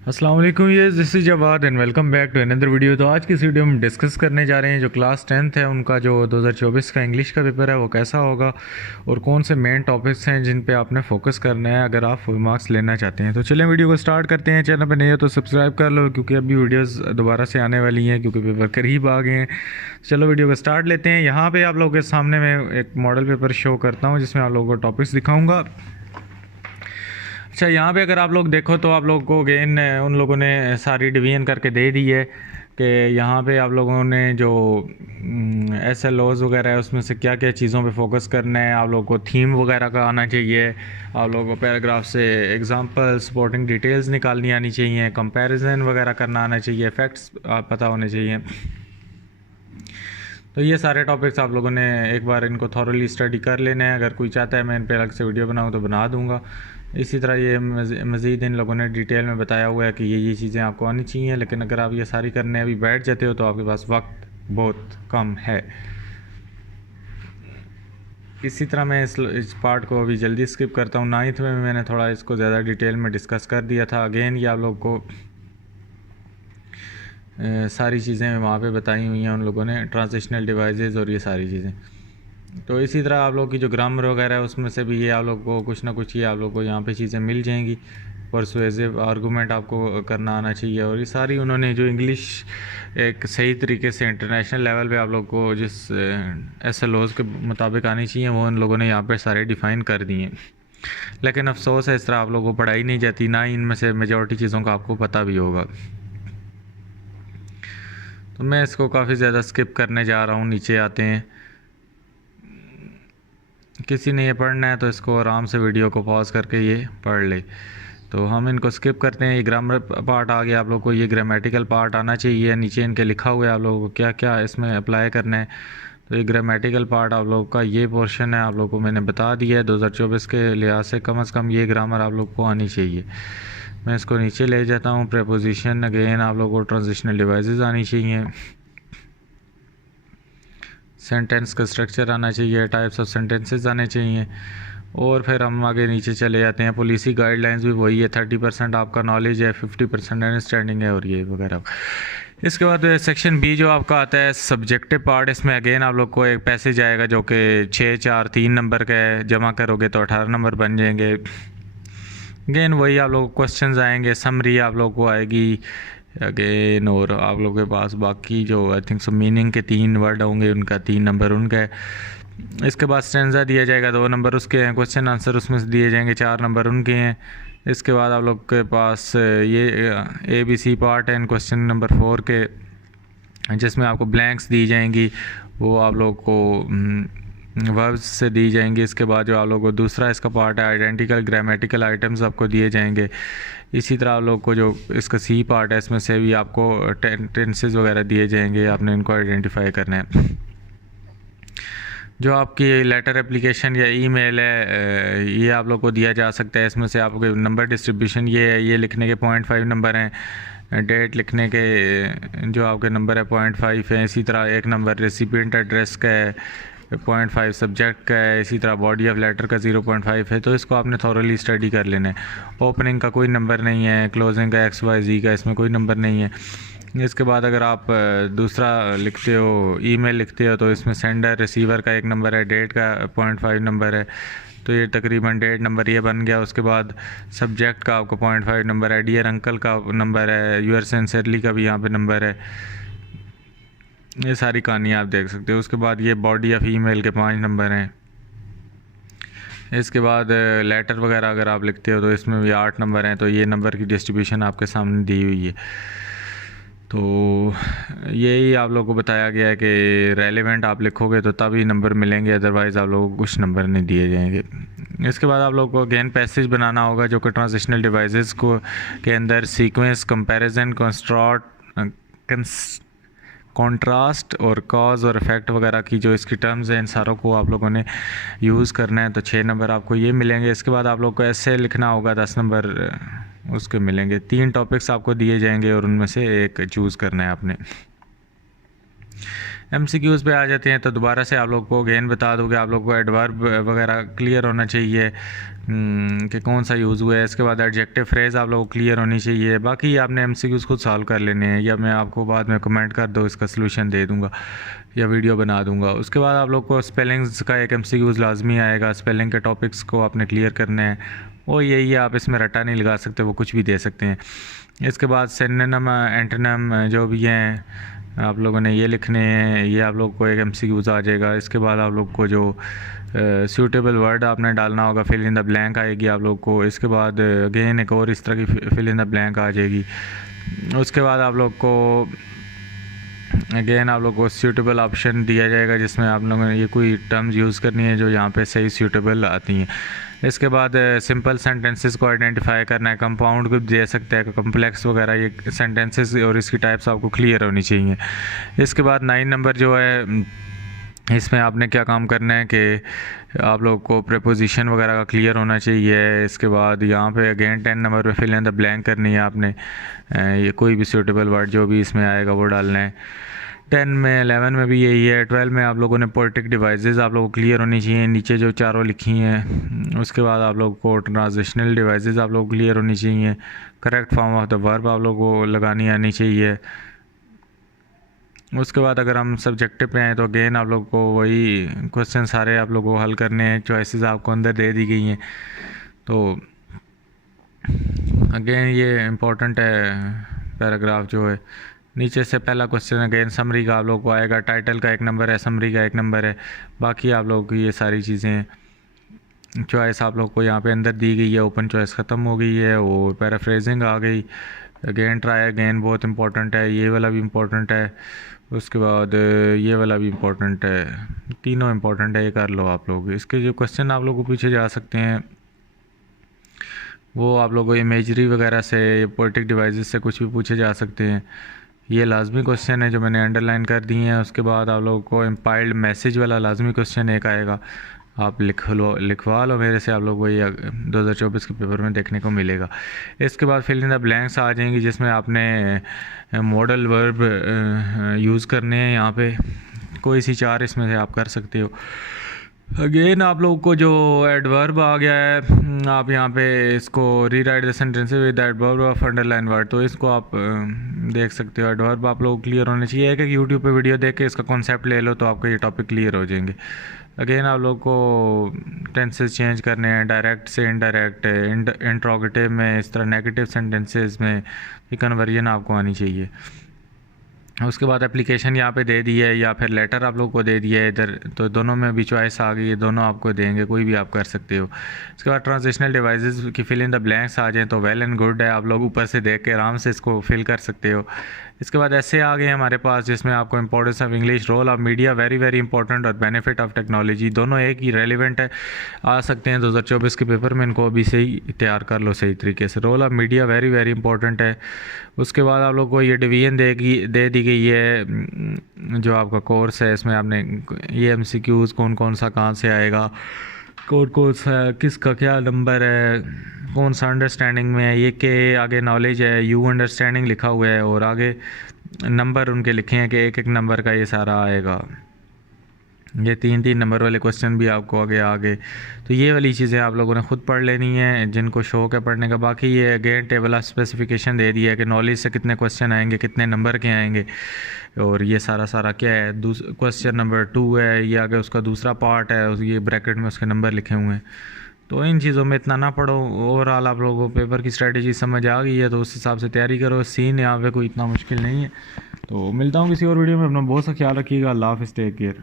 अस्सलाम वालेकुम, ये this is Jawad and welcome back to another video. तो आज की इस वीडियो में डिस्कस करने जा रहे हैं जो क्लास 10th है उनका जो 2024 का इंग्लिश का पेपर है वो कैसा होगा और कौन से मेन टॉपिक्स हैं जिन पे आपने फोकस करना है अगर आप फुल मार्क्स लेना चाहते हैं। तो चलें वीडियो को स्टार्ट करते हैं। चैनल पर नहीं हो तो सब्सक्राइब कर लो क्योंकि अभी वीडियोज़ दोबारा से आने वाली हैं क्योंकि पेपर करीब आ गए हैं। चलो वीडियो को स्टार्ट लेते हैं। यहाँ पर आप लोगों के सामने मैं एक मॉडल पेपर शो करता हूँ जिसमें आप लोगों को टॉपिक्स दिखाऊँगा। अच्छा, यहाँ पे अगर आप लोग देखो तो आप लोगों को अगेन उन लोगों ने सारी डिवीजन करके दे दी है कि यहाँ पे आप लोगों ने जो SLOs वगैरह है उसमें से क्या क्या चीज़ों पे फोकस करना है। आप लोगों को थीम वगैरह का आना चाहिए, आप लोगों को पैराग्राफ से एग्जांपल सपोर्टिंग डिटेल्स निकालनी आनी चाहिए, कंपैरिजन वगैरह करना आना चाहिए, फैक्ट्स पता होने चाहिए। तो ये सारे टॉपिक्स आप लोगों ने एक बार इनको थॉरली स्टडी कर लेना है। अगर कोई चाहता है मैं इन पर अलग से वीडियो बनाऊँ तो बना दूँगा। इसी तरह ये मज़ीद इन लोगों ने डिटेल में बताया हुआ है कि ये चीज़ें आपको आनी चाहिए, लेकिन अगर आप ये सारी करने अभी बैठ जाते हो तो आपके पास वक्त बहुत कम है। इसी तरह मैं इस पार्ट को अभी जल्दी स्किप करता हूँ। 9th में मैंने थोड़ा इसको ज़्यादा डिटेल में डिस्कस कर दिया था। अगेन ये आप लोग को सारी चीज़ें वहाँ पे बताई हुई हैं उन लोगों ने, ट्रांजिशनल डिवाइसेस और ये सारी चीज़ें। तो इसी तरह आप लोग की जो ग्रामर वगैरह है उसमें से भी ये आप लोग को कुछ ना कुछ ये आप लोग को यहाँ पे चीज़ें मिल जाएंगी। परसुएसिव आर्गूमेंट आपको करना आना चाहिए और ये सारी उन्होंने जो इंग्लिश एक सही तरीके से इंटरनेशनल लेवल पे आप लोग को जिस SLOs के मुताबिक आनी चाहिए वो उन लोगों ने यहाँ पे सारे डिफ़ाइन कर दिए हैं। लेकिन अफसोस है इस तरह आप लोगों को पढ़ाई नहीं जाती, ना ही इनमें से मेजॉरिटी चीज़ों का आपको पता भी होगा। तो मैं इसको काफ़ी ज़्यादा स्किप करने जा रहा हूँ। नीचे आते हैं। किसी ने ये पढ़ना है तो इसको आराम से वीडियो को पॉज करके ये पढ़ ले। तो हम इनको स्किप करते हैं। ये ग्रामर पार्ट आ गया, आप लोग को ये ग्रामेटिकल पार्ट आना चाहिए। नीचे इनके लिखा हुआ है आप लोगों को क्या क्या इसमें अप्लाई करना है। तो ये ग्रामेटिकल पार्ट आप लोगों का ये पोर्शन है, आप लोगों को मैंने बता दिया है। 2024 के लिहाज से कम से कम ये ग्रामर आप लोग को आनी चाहिए। मैं इसको नीचे ले जाता हूँ। प्रेपोजिशन अगेन आप लोगों को ट्रांजिशनल डिवाइसेस आनी चाहिए, सेंटेंस का स्ट्रक्चर आना चाहिए, टाइप्स ऑफ सेंटेंसेस आने चाहिए। और फिर हम आगे नीचे चले जाते हैं। पॉलिसी गाइडलाइंस भी वही है, 30% आपका नॉलेज है, 50% अंडरस्टैंडिंग है और ये वगैरह। इसके बाद सेक्शन B जो आपका आता है सब्जेक्टिव पार्ट, इसमें अगेन आप लोग को एक पैसेज आएगा जो कि 6, 4, 3 नंबर का है। जमा करोगे तो 18 नंबर बन जाएंगे। अगेन वही आप लोग क्वेश्चंस आएंगे, समरी आप लोग को आएगी अगेन, और आप लोगों के पास बाकी जो आई थिंक सो मीनिंग के 3 वर्ड होंगे उनका 3 नंबर उनका है। इसके बाद स्टेंजा दिया जाएगा, 2 नंबर उसके हैं। क्वेश्चन आंसर उसमें से दिए जाएंगे, 4 नंबर उनके हैं। इसके बाद आप लोग के पास ये ABC पार्ट है क्वेश्चन नंबर 4 के, जिसमें आपको ब्लैंक्स दी जाएंगी, वो आप लोग को वर्ब्स से दी जाएंगी। इसके बाद जो आप लोगों को दूसरा इसका पार्ट है आइडेंटिकल ग्रामेटिकल आइटम्स आपको दिए जाएंगे। इसी तरह आप लोग को जो इसका C पार्ट है इसमें से भी आपको टेंसेस वगैरह दिए जाएंगे, आपने इनको आइडेंटिफाई करना है। जो आपकी लेटर एप्लीकेशन या ईमेल है ये आप लोग को दिया जा सकता है। इसमें से आपको नंबर डिस्ट्रीब्यूशन ये है, ये लिखने के 0.5 नंबर हैं, डेट लिखने के जो आपके नंबर है 0.5 है। इसी तरह 1 नंबर रेसिपिएंट एड्रेस का है, 0.5 सब्जेक्ट का है। इसी तरह बॉडी ऑफ लेटर का 0.5 है। तो इसको आपने थॉरली स्टडी कर लेना है। ओपनिंग का कोई नंबर नहीं है, क्लोजिंग का XYZ का इसमें कोई नंबर नहीं है। इसके बाद अगर आप दूसरा लिखते हो, ईमेल लिखते हो, तो इसमें सेंडर रिसीवर का 1 नंबर है, डेट का 0.5 नंबर है। तो ये तकरीबन 1.5 नंबर ये बन गया। उसके बाद सब्जेक्ट का आपको 0.5 नंबर है, डियर अंकल का नंबर है, यूर सिंसियरली का भी यहाँ पे नंबर है। ये सारी कहानी आप देख सकते हो। उसके बाद ये बॉडी ऑफ ईमेल के 5 नंबर हैं। इसके बाद लेटर वगैरह अगर आप लिखते हो तो इसमें भी 8 नंबर हैं। तो ये नंबर की डिस्ट्रीब्यूशन आपके सामने दी हुई है। तो यही आप लोगों को बताया गया है कि रेलेवेंट आप लिखोगे तो तभी नंबर मिलेंगे, अदरवाइज़ आप लोगों को कुछ नंबर नहीं दिए जाएंगे। इसके बाद आप लोगों को अगेन पैसेज बनाना होगा जो कि ट्रांजिशनल डिवाइसेस को के अंदर सीक्वेंस, कंपैरिजन, कॉन्ट्रास्ट और कॉज और इफ़ेक्ट वगैरह की जो इसकी टर्म्स हैं इन सारों को आप लोगों ने यूज़ करना है। तो 6 नंबर आपको ये मिलेंगे। इसके बाद आप लोग को ऐसे लिखना होगा, 10 नंबर उसके मिलेंगे। 3 टॉपिक्स आपको दिए जाएंगे और उनमें से एक चूज़ करना है आपने। एमसीक्यूज़ पे आ जाते हैं तो दोबारा से आप लोग को अगेन बता दूँ कि आप लोग को एडवर्ब वगैरह क्लियर होना चाहिए कि कौन सा यूज़ हुआ है। इसके बाद एडजेक्टिव फ्रेज़ आप लोग को क्लियर होनी चाहिए। बाकी आपने एमसीक्यूज़ खुद सॉल्व कर लेने हैं, या मैं आपको बाद में कमेंट कर दो इसका सलूशन दे दूँगा या वीडियो बना दूँगा। उसके बाद आप लोग को स्पेलिंग्स का एक एमसीक्यूज़ लाजमी आएगा। स्पेलिंग के टॉपिक्स को आपने क्लियर करने हैं, वो यही है, आप इसमें रट्टा नहीं लगा सकते, वो कुछ भी दे सकते हैं। इसके बाद सिनोनिम एंटोनिम जो भी हैं आप लोगों ने ये लिखने हैं, ये आप लोग को एक एमसीक्यूज़ आ जाएगा। इसके बाद आप लोग को जो सूटेबल वर्ड आपने डालना होगा, फिल इन द ब्लैंक आएगी आप लोग को। इसके बाद अगेन एक और इस तरह की फिल इन द ब्लैंक आ जाएगी। उसके बाद आप लोग को अगेन आप लोग को सूटेबल ऑप्शन दिया जाएगा, जिसमें आप लोगों ने ये कोई टर्म्स यूज़ करनी है जो यहाँ पे सही सूटेबल आती हैं। इसके बाद सिंपल सेंटेंसेस को आइडेंटिफाई करना है, कंपाउंड को दे सकते हैं, कम्प्लेक्स वगैरह, ये सेंटेंसेस और इसकी टाइप्स आपको क्लियर होनी चाहिए। इसके बाद 9 नंबर जो है, इसमें आपने क्या काम करना है कि आप लोग को प्रीपोजिशन वगैरह का क्लियर होना चाहिए। इसके बाद यहाँ पे अगेन 10 नंबर पे फिल इन द ब्लैंक करनी है आपने, ये कोई भी सूटेबल वर्ड जो भी इसमें आएगा वो डालना है। 10 में 11 में भी यही है। 12 में आप लोगों ने पोएटिक डिवाइसेस आप लोगों को क्लियर होनी चाहिए, नीचे जो चारों लिखी हैं। उसके बाद आप लोग को ट्रांजिशनल डिवाइसेस आप लोग को क्लियर होनी चाहिए। Correct form of the verb आप लोग को लगानी आनी चाहिए। उसके बाद अगर हम सब्जेक्टिव पे आए तो अगेन आप लोग को वही क्वेश्चन सारे आप लोगों को हल करने हैं, चॉइसेस आपको अंदर दे दी गई हैं। तो अगेन ये इम्पोर्टेंट है पैराग्राफ जो है। नीचे से पहला क्वेश्चन अगेन समरी का आप लोग को आएगा, टाइटल का 1 नंबर है, समरी का 1 नंबर है। बाकी आप लोग की ये सारी चीज़ें चॉइस आप लोग को यहाँ पे अंदर दी गई है। ओपन चॉइस ख़त्म हो गई है और पैराफ्रेजिंग आ गई। अगेन ट्राई अगेन बहुत इंपॉर्टेंट है, ये वाला भी इम्पोर्टेंट है। उसके बाद ये वाला भी इम्पोर्टेंट है, तीनों इम्पोर्टेंट है, ये कर लो आप लोग। इसके जो क्वेश्चन आप लोग को पूछे जा सकते हैं वो आप लोगों को इमेजरी वगैरह से, पोएटिक डिवाइसेस से कुछ भी पूछे जा सकते हैं। ये लाजमी क्वेश्चन है जो मैंने अंडरलाइन कर दिए हैं। उसके बाद आप लोगों को एम्पायर्ड मैसेज वाला लाजमी क्वेश्चन एक आएगा, आप लिखवा लो मेरे से, आप लोग को ये 2024 के पेपर में देखने को मिलेगा। इसके बाद फिल इन द ब्लैंक्स आ जाएंगी, जिसमें आपने मॉडल वर्ब यूज़ करने हैं। यहाँ पे कोई सी 4 इसमें से आप कर सकते हो। अगेन आप लोग को जो एडवर्ब आ गया है, आप यहाँ पे इसको rewrite the sentence with adverb of underline word, तो इसको आप देख सकते हो। एडवर्ब आप लोग क्लियर होने चाहिए। एक यूट्यूब पे वीडियो देख के इसका कॉन्सेप्ट ले लो तो आपको ये टॉपिक क्लियर हो जाएंगे। अगेन आप लोग को टेंसेस चेंज करने हैं, डायरेक्ट से इनडायरेक्ट, इंट्रोगेटिव में, इस तरह नेगेटिव सेंटेंसेस में ये कन्वर्जन आपको आनी चाहिए। उसके बाद एप्लीकेशन यहाँ पे दे दी है या फिर लेटर आप लोग को दे दिया है इधर, तो दोनों में भी चॉइस आ गई है, दोनों आपको देंगे, कोई भी आप कर सकते हो। इसके बाद ट्रांजिशनल डिवाइसेस की फिल इन द ब्लैंक्स आ जाएँ तो वेल एंड गुड है, आप लोग ऊपर से देख के आराम से इसको फिल कर सकते हो। इसके बाद ऐसे आ गए हमारे पास, जिसमें आपको importance of English, role of media very very important, और बेनिफिट ऑफ टेक्नोलॉजी, दोनों एक ही रेलिवेंट है, आ सकते हैं 2024 के पेपर में। इनको अभी से ही तैयार कर लो सही तरीके से। Role of media very very important है। उसके बाद आप लोग को ये डिवीजन दे दी गई है जो आपका कोर्स है, इसमें आपने ये एमसीक्यूज़ कौन कौन सा कहाँ से आएगा, कौन सा किसका क्या नंबर है, कौन सा अंडरस्टैंडिंग में है, ये के आगे नॉलेज है, यू अंडरस्टैंडिंग लिखा हुआ है और आगे नंबर उनके लिखे हैं कि एक एक नंबर का ये सारा आएगा। ये 3-3 नंबर वाले क्वेश्चन भी आपको आगे तो ये वाली चीज़ें आप लोगों ने ख़ुद पढ़ लेनी है जिनको शौक़ है पढ़ने का। बाकी ये अगेन टेबल ऑफ स्पेसिफिकेशन दे दिया है कि नॉलेज से कितने क्वेश्चन आएंगे, कितने नंबर के आएंगे, और ये सारा क्या है। क्वेश्चन नंबर 2 है, ये आगे उसका दूसरा पार्ट है, ये ब्रैकेट में उसके नंबर लिखे हुए हैं। तो इन चीज़ों में इतना ना पढ़ो, ओवरऑल आप लोगों को पेपर की स्ट्रेटजी समझ आ गई है तो उस हिसाब से तैयारी करो। सीन यहाँ पे कोई इतना मुश्किल नहीं है। तो मिलता हूँ किसी और वीडियो में, अपना बहुत सा ख्याल रखिएगा। अल्लाह हाफ़िज़, टेक केयर।